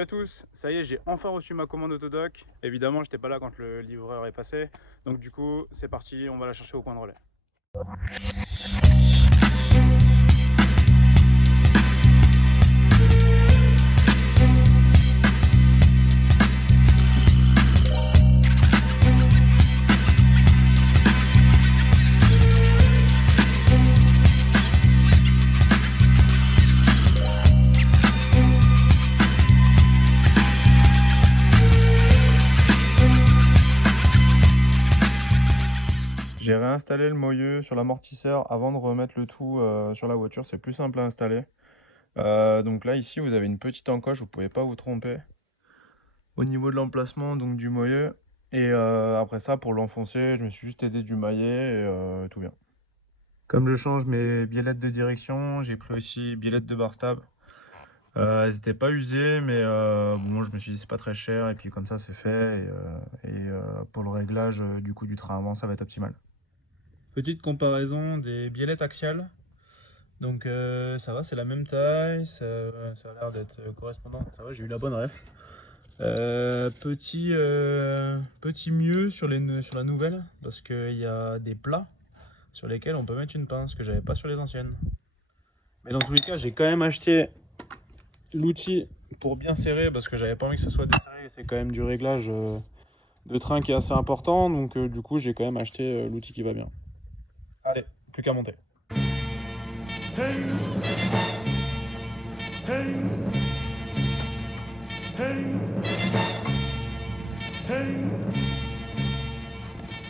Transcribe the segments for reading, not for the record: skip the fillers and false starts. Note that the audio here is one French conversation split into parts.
Salut à tous, ça y est, j'ai enfin reçu ma commande Autodoc. Évidemment, j'étais pas là quand le livreur est passé. Donc du coup, c'est parti, on va la chercher au point de relais. J'ai réinstallé le moyeu sur l'amortisseur avant de remettre le tout sur la voiture, c'est plus simple à installer. Donc là ici vous avez une petite encoche, vous pouvez pas vous tromper au niveau de l'emplacement donc du moyeu. Et après ça pour l'enfoncer, je me suis juste aidé du maillet et tout bien. Comme je change mes biellettes de direction, j'ai pris aussi biellettes de bar stable. Elles n'étaient pas usées, mais bon, je me suis dit c'est pas très cher et puis comme ça c'est fait. Pour le réglage du coup du train avant, ça va être optimal. Petite comparaison des biellettes axiales. Donc ça va, c'est la même taille, ça a l'air d'être correspondant. Ça va, j'ai eu la bonne ref. Petit mieux sur la nouvelle, parce qu'il y a des plats sur lesquels on peut mettre une pince que j'avais pas sur les anciennes. Mais dans tous les cas, j'ai quand même acheté l'outil pour bien serrer parce que j'avais pas envie que ça soit desserré. C'est quand même du réglage de train qui est assez important, donc du coup j'ai quand même acheté l'outil qui va bien. Allez, plus qu'à monter. Hey, hey, hey, hey,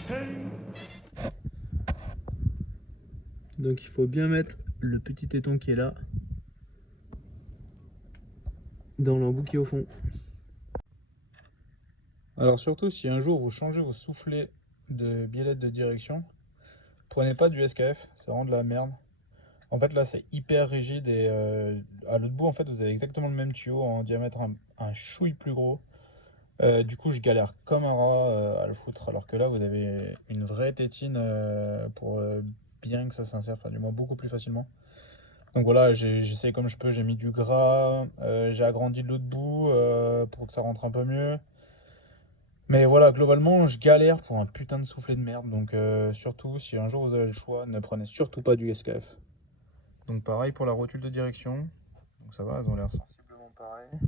hey. Donc il faut bien mettre le petit téton qui est là dans l'embout qui est au fond. Alors surtout si un jour vous changez vos soufflets de biellette de direction, prenez pas du SKF, c'est vraiment de la merde. En fait là c'est hyper rigide et à l'autre bout en fait vous avez exactement le même tuyau en diamètre un chouille plus gros. Du coup je galère comme un rat à le foutre, alors que là vous avez une vraie tétine pour bien que ça s'insère, enfin du moins beaucoup plus facilement. Donc voilà, j'essaie comme je peux, j'ai mis du gras, j'ai agrandi de l'autre bout pour que ça rentre un peu mieux. Mais voilà, globalement, je galère pour un putain de soufflet de merde. Donc surtout, si un jour vous avez le choix, ne prenez surtout pas du SKF. Donc pareil pour la rotule de direction. Donc ça va, elles ont l'air sensiblement pareilles.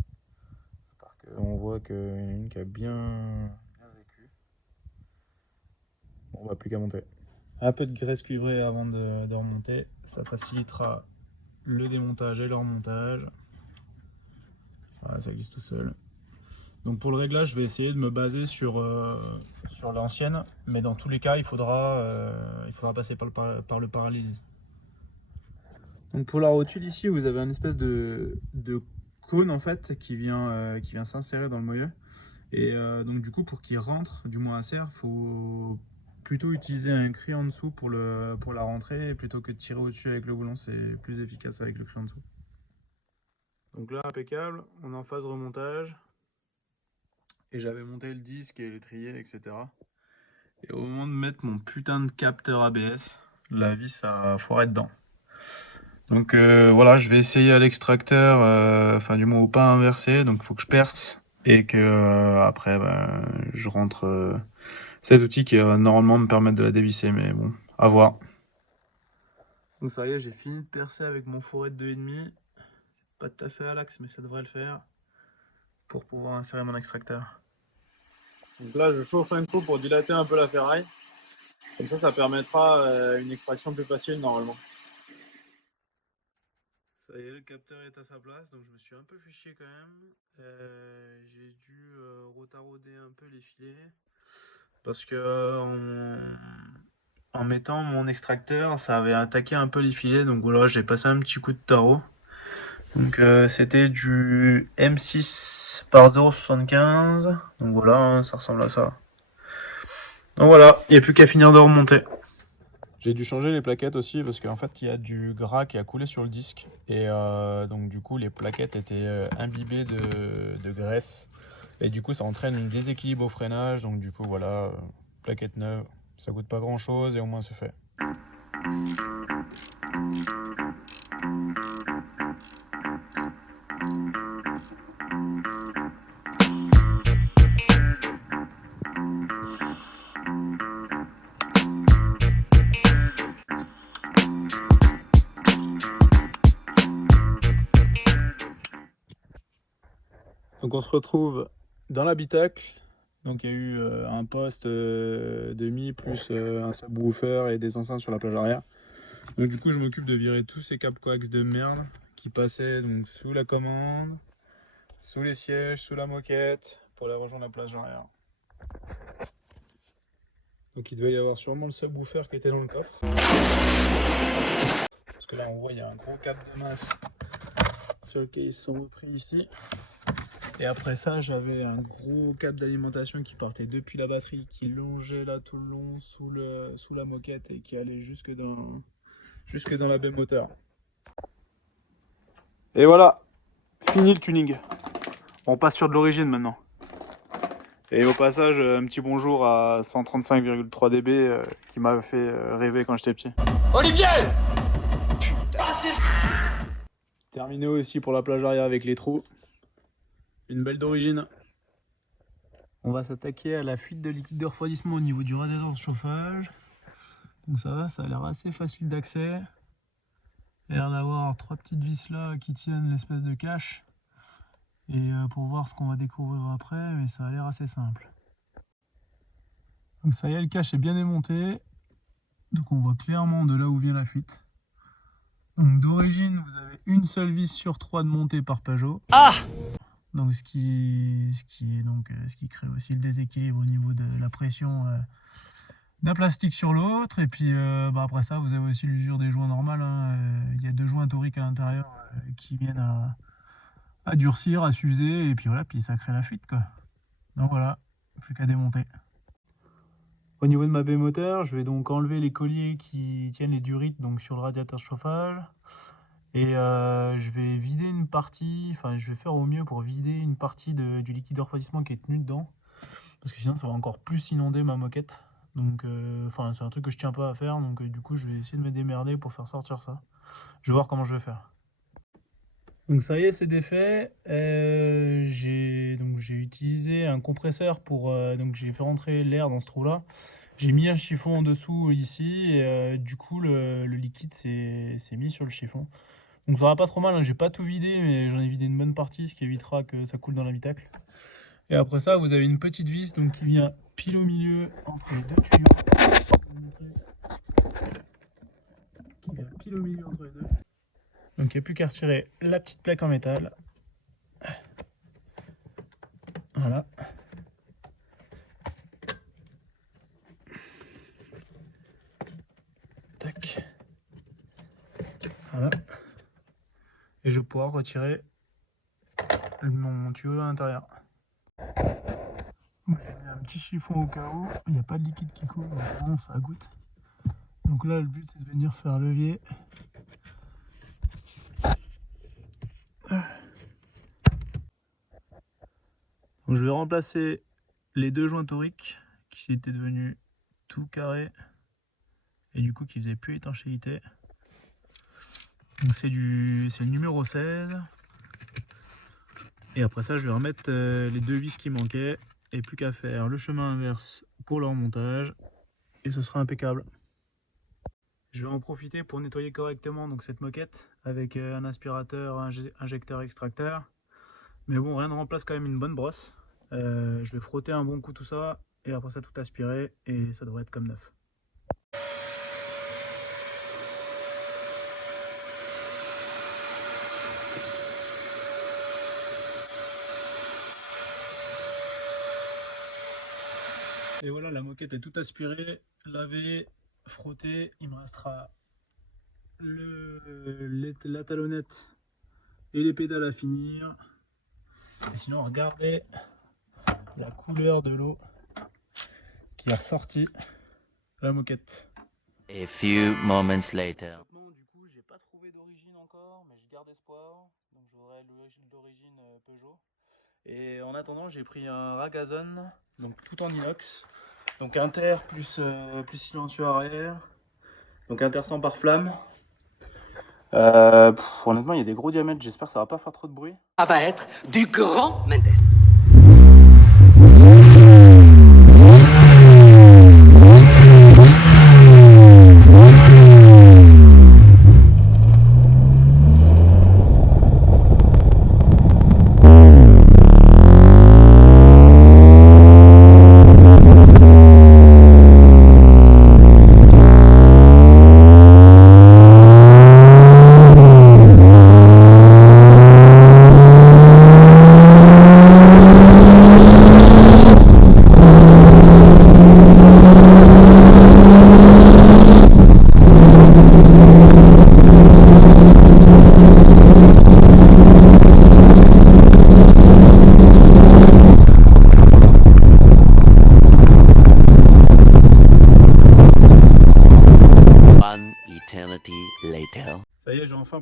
À part qu'on voit qu'il y en a une qui a bien vécu. Bon, on va plus qu'à monter. Un peu de graisse cuivrée avant de remonter. Ça facilitera le démontage et le remontage. Voilà, ça glisse tout seul. Donc pour le réglage, je vais essayer de me baser sur l'ancienne, mais dans tous les cas, il faudra passer par le parallélisme. Donc pour la rotule ici, vous avez une espèce de cône en fait qui vient s'insérer dans le moyeu. Et donc du coup, pour qu'il rentre, du moins à serre, il faut plutôt utiliser un cri en dessous pour la rentrée, plutôt que de tirer au-dessus avec le boulon, c'est plus efficace avec le cri en dessous. Donc là, impeccable, on est en phase remontage. Et j'avais monté le disque et l'étrier, etc. Et au moment de mettre mon putain de capteur ABS, la vis a foiré dedans. Donc voilà, je vais essayer à l'extracteur, enfin du moins au pas inversé, donc il faut que je perce et que après je rentre cet outil qui va normalement me permettre de la dévisser, mais bon, à voir. Donc ça y est, j'ai fini de percer avec mon fourret de 2,5. Pas tout à fait à l'axe, mais ça devrait le faire pour pouvoir insérer mon extracteur. Donc là, je chauffe un coup pour dilater un peu la ferraille. Comme ça permettra une extraction plus facile normalement. Ça y est, le capteur est à sa place, donc je me suis un peu fait chier quand même. J'ai dû retarauder un peu les filets. Parce que en mettant mon extracteur, ça avait attaqué un peu les filets, donc voilà, j'ai passé un petit coup de tarot. Donc c'était du M6 par 0,75. Donc voilà, hein, ça ressemble à ça. Donc voilà, il n'y a plus qu'à finir de remonter. J'ai dû changer les plaquettes aussi parce qu'en fait il y a du gras qui a coulé sur le disque et donc du coup les plaquettes étaient imbibées de graisse et du coup ça entraîne un déséquilibre au freinage, donc du coup voilà, plaquette neuve, ça coûte pas grand chose et au moins c'est fait. Donc on se retrouve dans l'habitacle. Donc il y a eu un poste demi plus un subwoofer et des enceintes sur la plage arrière. Donc du coup je m'occupe de virer tous ces câbles coax de merde qui passaient donc sous la commande, sous les sièges, sous la moquette pour les rejoindre la plage arrière. Donc il devait y avoir sûrement le subwoofer qui était dans le coffre. Parce que là on voit il y a un gros câble de masse sur lequel ils se sont repris ici. Et après ça, j'avais un gros câble d'alimentation qui partait depuis la batterie, qui longeait là tout le long sous la moquette et qui allait jusque dans la baie moteur. Et voilà, fini le tuning. On passe sur de l'origine maintenant. Et au passage, un petit bonjour à 135,3 dB qui m'a fait rêver quand j'étais petit. Olivier! Terminé aussi pour la plage arrière avec les trous. Une belle d'origine. On va s'attaquer à la fuite de liquide de refroidissement au niveau du radiateur de chauffage. Donc ça a l'air assez facile d'accès. Il y a l'air d'avoir 3 petites vis là qui tiennent l'espèce de cache. Et pour voir ce qu'on va découvrir après, mais ça a l'air assez simple. Donc ça y est, le cache est bien démonté. Donc on voit clairement de là où vient la fuite. Donc d'origine, vous avez une seule vis sur 3 de montée par Pajot. Ah! Donc ce qui crée aussi le déséquilibre au niveau de la pression d'un plastique sur l'autre. Et puis après ça, vous avez aussi l'usure des joints normales. Il y a 2 joints toriques à l'intérieur qui viennent à durcir, à s'user. Et puis voilà, puis ça crée la fuite, quoi. Donc voilà, plus qu'à démonter. Au niveau de ma baie moteur, je vais donc enlever les colliers qui tiennent les durites donc sur le radiateur de chauffage. Et je vais vider une partie, je vais faire au mieux pour vider une partie du liquide de refroidissement qui est tenu dedans. Parce que sinon ça va encore plus inonder ma moquette. Donc c'est un truc que je tiens pas à faire, donc du coup je vais essayer de me démerder pour faire sortir ça. Je vais voir comment je vais faire. Donc ça y est, c'est défait. J'ai utilisé un compresseur pour... donc j'ai fait rentrer l'air dans ce trou là. J'ai mis un chiffon en dessous ici et du coup le liquide s'est mis sur le chiffon. Donc ça va pas trop mal, hein. J'ai pas tout vidé mais j'en ai vidé une bonne partie, ce qui évitera que ça coule dans l'habitacle. Et après ça, vous avez une petite vis donc, qui vient pile au milieu entre les 2 tuyaux. Qui vient pile au milieu entre les 2. Donc il n'y a plus qu'à retirer la petite plaque en métal. Voilà. Tac. Voilà. Et je vais pouvoir retirer mon tuyau à l'intérieur. J'ai mis un petit chiffon au cas où, il n'y a pas de liquide qui coule, vraiment ça goutte. Donc là le but c'est de venir faire levier. Donc je vais remplacer les 2 joints toriques qui étaient devenus tout carrés et du coup qui faisaient plus étanchéité. Donc c'est le numéro 16. Et après ça je vais remettre les 2 vis qui manquaient et plus qu'à faire le chemin inverse pour leur montage et ce sera impeccable. Je vais en profiter pour nettoyer correctement donc cette moquette avec un aspirateur, injecteur, extracteur. Mais bon, rien ne remplace quand même une bonne brosse. Je vais frotter un bon coup tout ça et après ça tout aspirer et ça devrait être comme neuf. Et voilà, la moquette est tout aspirée, lavée, frottée. Il me restera la talonnette et les pédales à finir. Et sinon, regardez la couleur de l'eau qui est ressortie de la moquette. A few moments later. Du coup, j'ai pas trouvé d'origine encore, mais je garde espoir. Donc, j'aurai l'origine Peugeot. Et en attendant, j'ai pris un Ragazon, donc tout en inox. Donc inter plus silencieux arrière. Donc inter sans pare-flamme. Honnêtement, il y a des gros diamètres. J'espère que ça va pas faire trop de bruit. Ça va être du grand Mendes.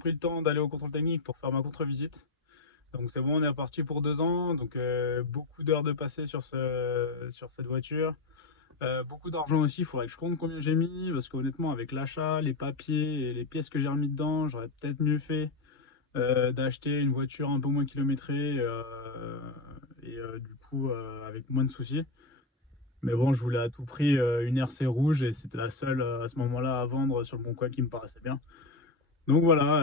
pris le temps d'aller au contrôle technique pour faire ma contre-visite. Donc c'est bon, on est reparti pour 2 ans. Donc beaucoup d'heures de passé sur cette voiture. Beaucoup d'argent aussi, il faudrait que je compte combien j'ai mis, parce qu'honnêtement, avec l'achat, les papiers et les pièces que j'ai remis dedans, j'aurais peut-être mieux fait d'acheter une voiture un peu moins kilométrée du coup avec moins de soucis. Mais bon, je voulais à tout prix une RC rouge et c'était la seule à ce moment-là à vendre sur le Bon Coin qui me paraissait bien. Donc voilà,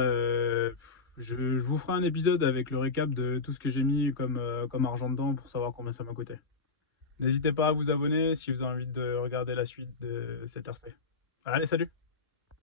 je vous ferai un épisode avec le récap de tout ce que j'ai mis comme argent dedans pour savoir combien ça m'a coûté. N'hésitez pas à vous abonner si vous avez envie de regarder la suite de cette RC. Allez, salut!